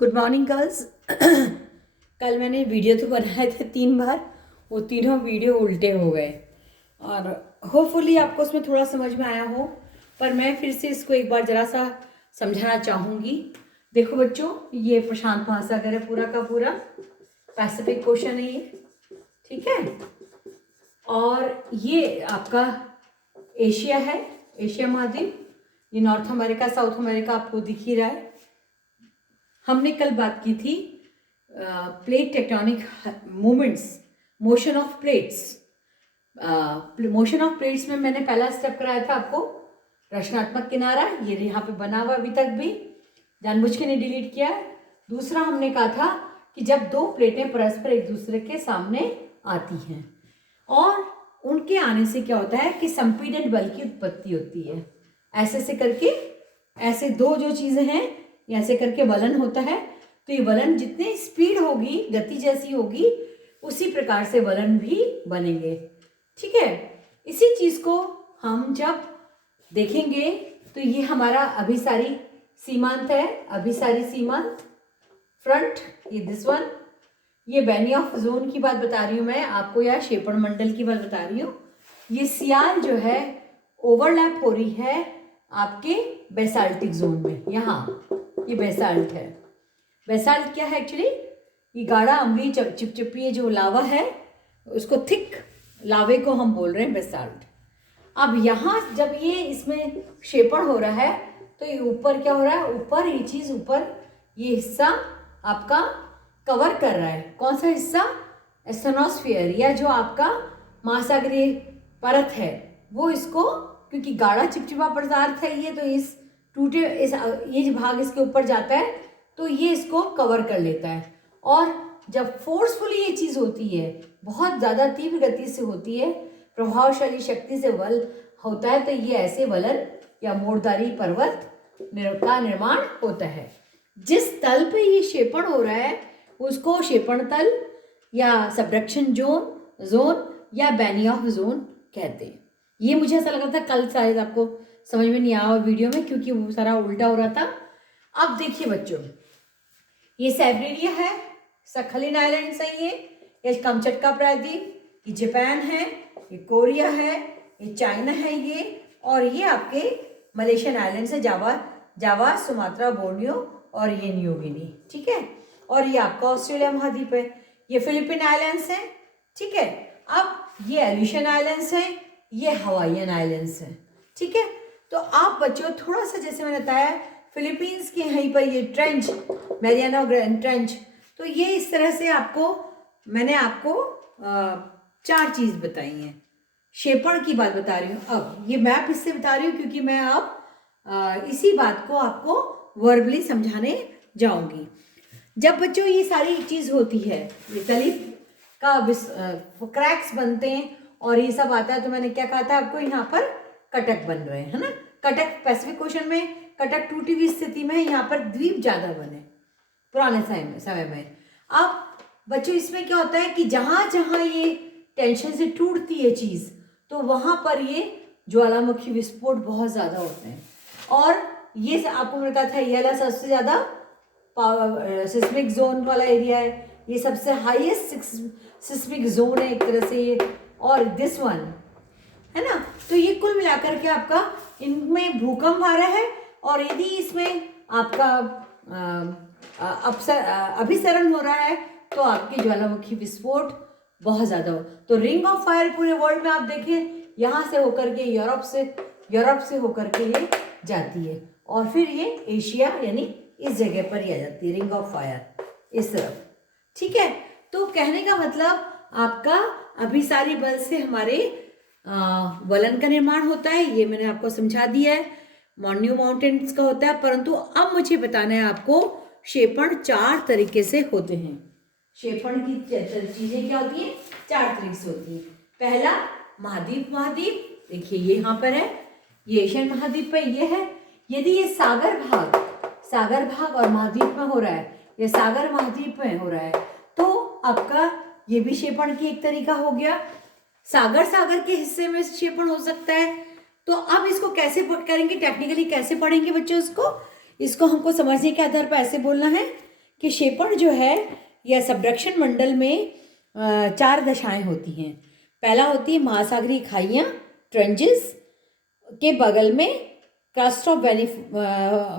Good morning girls. कल मैंने video तो बनाए थे 3 बार, वो तीनों वीडियो उल्टे हो गए और होपफुली आपको उसमें थोड़ा समझ में आया हो, पर मैं फिर से इसको एक बार ज़रा सा समझाना चाहूँगी। देखो बच्चों, ये प्रशांत महासागर है पूरा का पूरा, पैसिफिक ओशन है ये, ठीक है। और ये आपका एशिया है, एशिया महाद्वीप। ये नॉर्थ अमेरिका, साउथ अमेरिका आपको दिख ही रहा है। हमने कल बात की थी plate tectonic movements, motion of plates. Motion of plates में मैंने पहला स्टेप कराया था आपको रचनात्मक किनारा, ये यहाँ पे बना हुआ अभी तक भी, जानबूझ के नहीं डिलीट किया है। दूसरा हमने कहा था कि जब दो प्लेटें परस्पर एक दूसरे के सामने आती हैं और उनके आने से क्या होता है कि संपीड़न बल की उत्पत्ति होती है। ऐसे से करके, ऐसे दो जो चीज़ें हैं, ऐसे करके वलन होता है। तो ये वलन जितनी स्पीड होगी, गति जैसी होगी, उसी प्रकार से वलन भी बनेंगे, ठीक है। इसी चीज़ को हम जब देखेंगे तो ये हमारा अभिसारी सीमांत है, अभिसारी सीमांत फ्रंट, ये दिस वन। ये बेनियोफ जोन की बात बता रही हूँ मैं आपको, या क्षेपण मंडल की बात बता रही हूँ। ये सियाल जो है ओवरलैप हो रही है आपके बेसाल्टिक जोन में, यहाँ ये बेसाल्ट है। बेसाल्ट क्या है एक्चुअली? ये गाढ़ा अम्लीय चिपचिपी जो लावा है, उसको थिक लावे को हम बोल रहे हैं बेसाल्ट। अब यहाँ जब ये इसमें क्षेपण हो रहा है तो ये ऊपर क्या हो रहा है, ऊपर ये चीज़, ऊपर ये हिस्सा आपका कवर कर रहा है। कौन सा हिस्सा? एस्ट्रोनॉस्फेयर, या जो आपका महासागरीय परत है वो, इसको क्योंकि गाढ़ा चिपचिपा पदार्थ है ये, तो इस टूटे ये जो भाग इसके ऊपर जाता है तो ये इसको कवर कर लेता है। और जब फोर्सफुली ये चीज़ होती है, बहुत ज़्यादा तीव्र गति से होती है, प्रभावशाली शक्ति से बल होता है, तो ये ऐसे वलन या मोड़दारी पर्वत का निर्माण होता है। जिस तल पे ये क्षेपण हो रहा है उसको क्षेपण तल या सबडक्शन जोन या बेनियोफ जोन कहते हैं। ये मुझे ऐसा लगा था कल शायद आपको समझ में नहीं आया वीडियो में, क्योंकि वो सारा उल्टा हो रहा था। अब देखिए बच्चों, ये साइबेरिया है, सखलिन आइलैंड्स है, ये कमचटका प्रायद्वीप, ये जापान है, ये कोरिया है, ये चाइना है, ये और ये आपके मलेशियन आइलैंड्स है, जावा, सुमात्रा, बोर्नियो और ये न्यू गिनी, ठीक है। और ये आपका ऑस्ट्रेलिया महाद्वीप है, ये फिलीपीन आइलैंड्स हैं, ठीक है। अब ये एलिशन आइलैंड्स हैं, ये हवाईयन आइलैंड्स हैं, ठीक है। तो आप बच्चों थोड़ा सा, जैसे मैंने बताया, फिलीपींस के यहीं पर ये ट्रेंच, मैरियाना ट्रेंच, तो ये इस तरह से मैंने आपको 4 चीज़ बताई हैं। क्षेपण की बात बता रही हूँ, अब ये मैप इससे बता रही हूँ क्योंकि मैं अब इसी बात को आपको वर्बली समझाने जाऊंगी। जब बच्चों ये सारी चीज़ होती है, ये तली का क्रैक्स बनते हैं और ये सब आता है, तो मैंने क्या कहा था आपको, यहाँ पर कटक बन रहे हैं, है ना। कटक पैसिफिक ओशन में कटक टूटी हुई स्थिति में है, यहाँ पर द्वीप ज़्यादा बने पुराने समय में। अब बच्चों इसमें क्या होता है कि जहाँ जहाँ ये टेंशन से टूटती है चीज़, तो वहाँ पर ये ज्वालामुखी विस्फोट बहुत ज़्यादा होते हैं। और ये आपको मैंने कहा था, ये वाला सबसे ज़्यादा सिस्मिक जोन वाला एरिया है, ये सबसे हाईएस्ट सिस्मिक जोन है एक तरह से ये, और दिस वन है ना। तो ये कुल मिलाकर के आपका इनमें भूकंप आ रहा है, और यदि इसमें आपका अभिसरण हो रहा है तो आपकी ज्वालामुखी विस्फोट बहुत ज़्यादा हो। तो रिंग ऑफ फायर पूरे वर्ल्ड में आप देखें, यहाँ से होकर के यूरोप से होकर के ये जाती है, और फिर ये एशिया यानी इस जगह पर ही आ जाती है, रिंग ऑफ फायर इस तरफ, ठीक है। तो कहने का मतलब आपका अभिसारी बल से हमारे वलन का निर्माण होता है, ये मैंने आपको समझा दिया है। मॉन्यू माउंटेन्स का होता है, परंतु अब मुझे बताना है आपको क्षेपण 4 तरीके से होते हैं। क्षेपण की चीजें क्या होती हैं? 4 तरीके से होती हैं। पहला महाद्वीप, देखिए ये यहाँ पर है, ये एशियन महाद्वीप पे ये है। यदि ये सागर भाग और महाद्वीप में हो रहा है, ये सागर महाद्वीप में हो रहा है, तो आपका ये भी क्षेपण की एक तरीका हो गया। सागर के हिस्से में क्षेपण हो सकता है। तो अब इसको कैसे करेंगे, टेक्निकली कैसे पढ़ेंगे बच्चों? इसको हमको समझने के आधार पर ऐसे बोलना है कि क्षेपण जो है या सबडक्शन मंडल में 4 दशाएं होती हैं। पहला होती है महासागरीय खाइयाँ, ट्रेंजेस के बगल में क्रस्ट ऑफ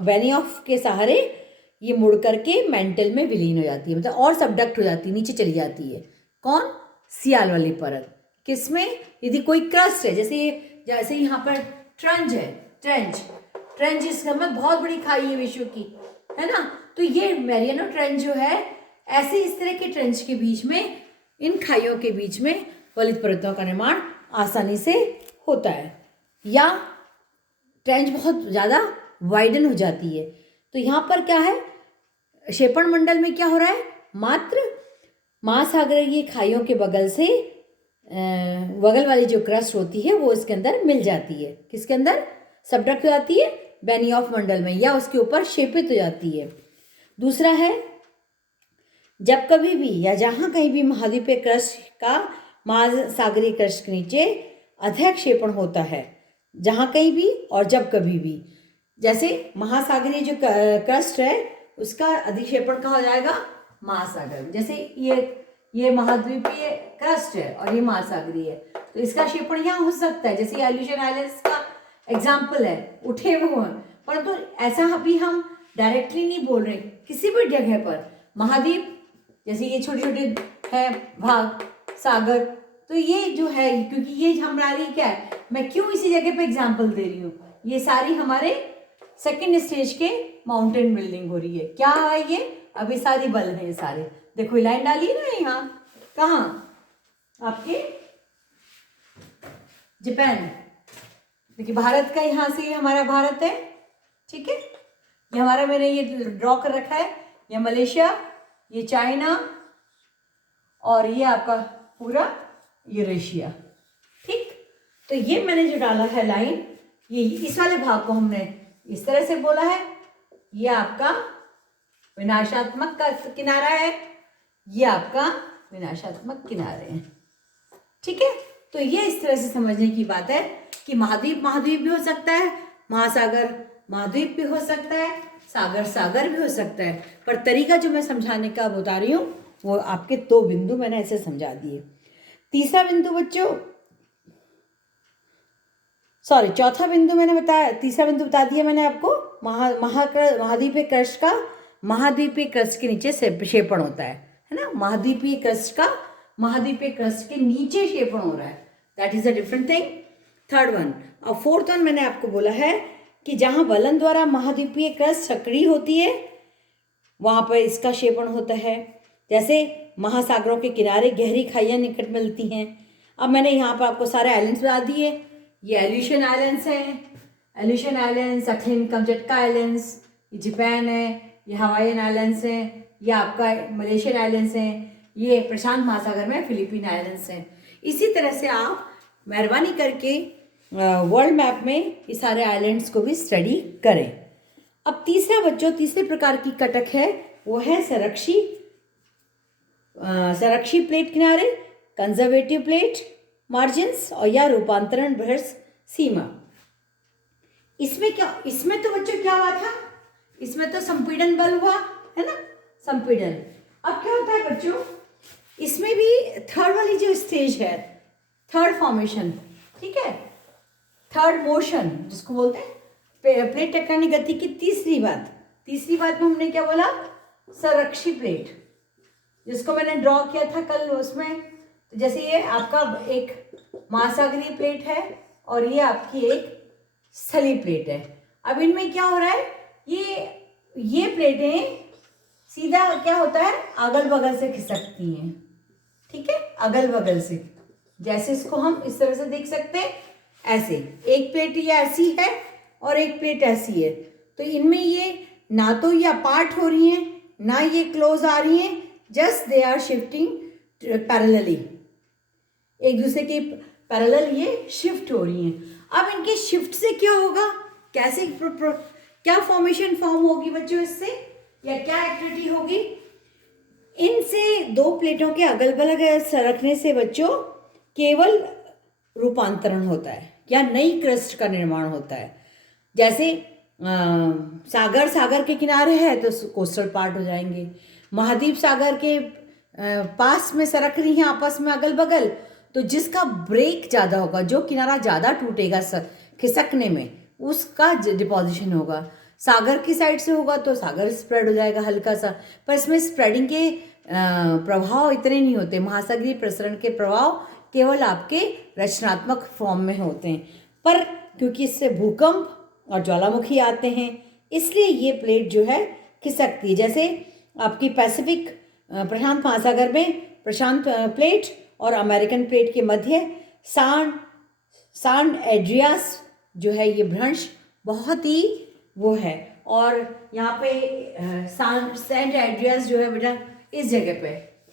बेनिऑफ के सहारे ये मुड़ करके मेंटल में विलीन हो जाती है, मतलब और सबडक्ट हो जाती है, नीचे चली जाती है। कौन? सियाल वाली परत। किसमें? यदि कोई क्रस्ट है, जैसे यहाँ पर ट्रेंच है, ट्रेंच इस में बहुत बड़ी खाई है विश्व की, है ना। तो ये मैरियाना ट्रेंच जो है, ऐसे इस तरह के ट्रेंच के बीच में, इन खाइयों के बीच में वलित परतों का निर्माण आसानी से होता है, या ट्रेंच बहुत ज़्यादा वाइडन हो जाती है। तो यहाँ पर क्या है, क्षेपण मंडल में क्या हो रहा है, मात्र महासागरीय खाइयों के बगल से बगल वाली जो क्रस्ट होती है वो इसके अंदर मिल जाती है। किसके अंदर? सबडक्ट हो जाती है बेनिऑफ मंडल में, या उसके ऊपर क्षेपित हो जाती है। दूसरा है, जब कभी भी या जहाँ कहीं भी महाद्वीपीय क्रस्ट का महासागरीय क्रस्ट के नीचे अधिक क्षेपण होता है, जहाँ कहीं भी और जब कभी भी, जैसे महासागरीय जो क्रस्ट है उसका अधिक्षेपण कहा जाएगा महासागर में। जैसे ये महाद्वीपीय क्रस्ट है और ये महासागरीय है, तो इसका क्षेपण यहाँ हो सकता है, जैसे एल्यूशन आइलैंड्स का एग्जाम्पल है, उठे हुए हैं। परंतु ऐसा अभी हम डायरेक्टली नहीं बोल रहे, किसी भी जगह पर महाद्वीप, जैसे ये छोटे छोटे है भाग सागर, तो ये जो है, क्योंकि ये हमारी क्या है, मैं क्यों इसी जगह पे एग्जाम्पल दे रही हूँ, ये सारी हमारे सेकेंड स्टेज के माउंटेन बिल्डिंग हो रही है। क्या है ये? अभी सारी बल है, सारे देखो लाइन डाली ना यहाँ, कहाँ? आपके जापान, देखिए भारत का, यहाँ से हमारा भारत है, ठीक है, ये हमारा, मैंने ये ड्रॉ कर रखा है, ये मलेशिया, ये चाइना, और ये आपका पूरा यूरेशिया, ठीक। तो ये मैंने जो डाला है लाइन, ये इस वाले भाग को हमने इस तरह से बोला है, ये आपका विनाशात्मक का किनारा है, ये आपका विनाशात्मक किनारे हैं, ठीक है। तो ये इस तरह से समझने की बात है कि महाद्वीप महाद्वीप भी हो सकता है, महासागर महाद्वीप भी हो सकता है, सागर सागर भी हो सकता है, पर तरीका जो मैं समझाने का बता रही हूँ वो आपके 2 बिंदु मैंने ऐसे समझा दिए। तीसरा बिंदु बच्चों, सॉरी चौथा बिंदु मैंने बताया, तीसरा बिंदु बता दिया मैंने आपको, महाद्वीपीय क्रस्ट का महाद्वीपीय क्रस्ट के नीचे क्षेपण होता है ना। महाद्वीपीय क्रस्ट का महाद्वीपीय क्रस्ट के नीचे क्षेपण हो रहा है, that is a different thing. Third one, और फोर्थ वन मैंने आपको बोला है कि जहाँ वलन द्वारा महाद्वीपीय क्रस्ट सक्रिय होती है वहाँ पर इसका क्षेपण होता है। जैसे महासागरों के किनारे गहरी खाइयाँ निकट मिलती हैं। अब मैंने यहाँ पर आपको सारे आइलैंड्स बता दिए, ये एल्यूशन आइलैंड्स हैं, एल्यूशन आइलैंड्स, अखिन कमचटका आइलैंड्स, ये जापान है, ये हवाईयन आइलैंड्स हैं, ये आपका मलेशियन आइलैंड्स हैं, ये प्रशांत महासागर में फिलीपीन आइलैंड्स हैं। इसी तरह से आप मेहरबानी करके वर्ल्ड मैप में ये सारे आइलैंड्स को भी स्टडी करें। अब तीसरा बच्चों, तीसरे प्रकार की कटक है वो है संरक्षी प्लेट किनारे, कंजर्वेटिव प्लेट मार्जिन्स, और या रूपांतरण बृहस्पति सीमा। इसमें तो बच्चों क्या हुआ था, इसमें तो संपीड़न बल हुआ है ना, संपीड़न। अब क्या होता है बच्चों, इसमें भी थर्ड वाली जो स्टेज है, थर्ड फॉर्मेशन, ठीक है, थर्ड मोशन जिसको बोलते हैं, प्लेट टेक्टोनिक गति की तीसरी बात में हमने क्या बोला, संरक्षी प्लेट, जिसको मैंने ड्रॉ किया था कल उसमें। तो जैसे ये आपका एक महासागरीय प्लेट है और ये आपकी एक स्थलीय प्लेट है। अब इनमें क्या हो रहा है, ये प्लेटें सीधा क्या होता है, अगल बगल से खिसकती हैं, ठीक है, अगल बगल से। जैसे इसको हम इस तरह से देख सकते हैं, ऐसे एक प्लेट ये ऐसी है और एक प्लेट ऐसी है, तो इनमें ये ना तो ये अपार्ट हो रही हैं ना ये क्लोज आ रही हैं, just they are shifting parallelly, एक दूसरे के पैरेलल ये शिफ्ट हो रही हैं। अब इनके शिफ्ट से क्या होगा, कैसे क्या फॉर्मेशन फॉर्म होगी बच्चों इससे, या क्या एक्टिविटी होगी, इनसे दो प्लेटों के अगल बगल रखने से बच्चों केवल रूपांतरण होता है या नई क्रस्ट का निर्माण होता है। जैसे सागर के किनारे है तो कोस्टल पार्ट हो जाएंगे। महाद्वीप सागर के पास में सरक रही हैं आपस में अगल बगल, तो जिसका ब्रेक ज़्यादा होगा, जो किनारा ज़्यादा टूटेगा खिसकने में, उसका डिपोजिशन होगा। सागर की साइड से होगा तो सागर स्प्रेड हो जाएगा हल्का सा, पर इसमें स्प्रेडिंग के प्रभाव इतने नहीं होते। महासागरीय प्रसरण के प्रभाव केवल आपके रचनात्मक फॉर्म में होते हैं, पर क्योंकि इससे भूकंप और ज्वालामुखी आते हैं, इसलिए ये प्लेट जो है खिसकती है। जैसे आपकी पैसिफिक प्रशांत महासागर में प्रशांत प्लेट और अमेरिकन प्लेट के मध्य सान एड्रियास जो है, ये भ्रंश बहुत ही वो है। और यहाँ पे सेंट एड्रियास जो है बेटा इस जगह पे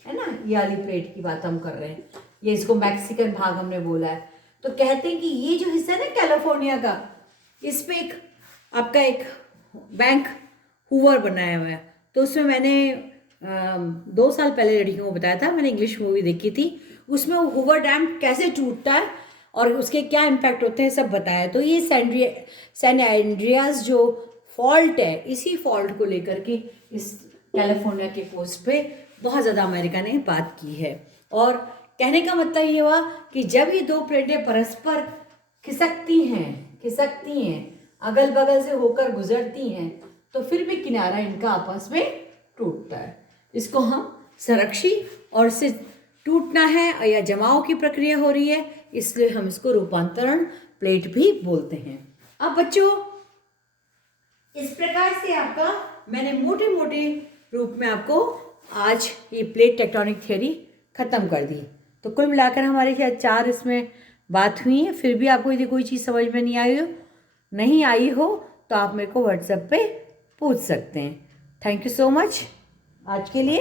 है ना, ये वाली प्लेट की बात हम कर रहे हैं, ये इसको मैक्सिकन भाग हमने बोला है। तो कहते हैं कि ये जो हिस्सा है ना कैलिफोर्निया का, इस पे एक आपका एक बैंक हूवर बनाया हुआ है। तो उसमें मैंने 2 साल पहले लड़कियों को बताया था, मैंने इंग्लिश मूवी देखी थी, उसमें वो हूवर डैम कैसे टूटता है और उसके क्या इम्पैक्ट होते हैं सब बताया। तो ये सैन एंड्रियास जो फॉल्ट है, इसी फॉल्ट को लेकर के इस कैलिफोर्निया के कोस्ट पे बहुत ज़्यादा अमेरिका ने बात की है। और कहने का मतलब ये हुआ कि जब ये दो प्लेटें परस्पर खिसकती हैं, अगल बगल से होकर गुजरती हैं, तो फिर भी किनारा इनका आपस में टूटता है। इसको हम संरक्षी और इससे टूटना है या जमाव की प्रक्रिया हो रही है, इसलिए हम इसको रूपांतरण प्लेट भी बोलते हैं। अब बच्चों, इस प्रकार से आपका मैंने मोटे मोटे रूप में आपको आज ये प्लेट टेक्टोनिक थ्योरी ख़त्म कर दी। तो कुल मिलाकर हमारे शायद 4 इसमें बात हुई है। फिर भी आपको यदि कोई चीज़ समझ में नहीं आई हो तो आप मेरे को व्हाट्सएप पे पूछ सकते हैं। थैंक यू सो मच आज के लिए।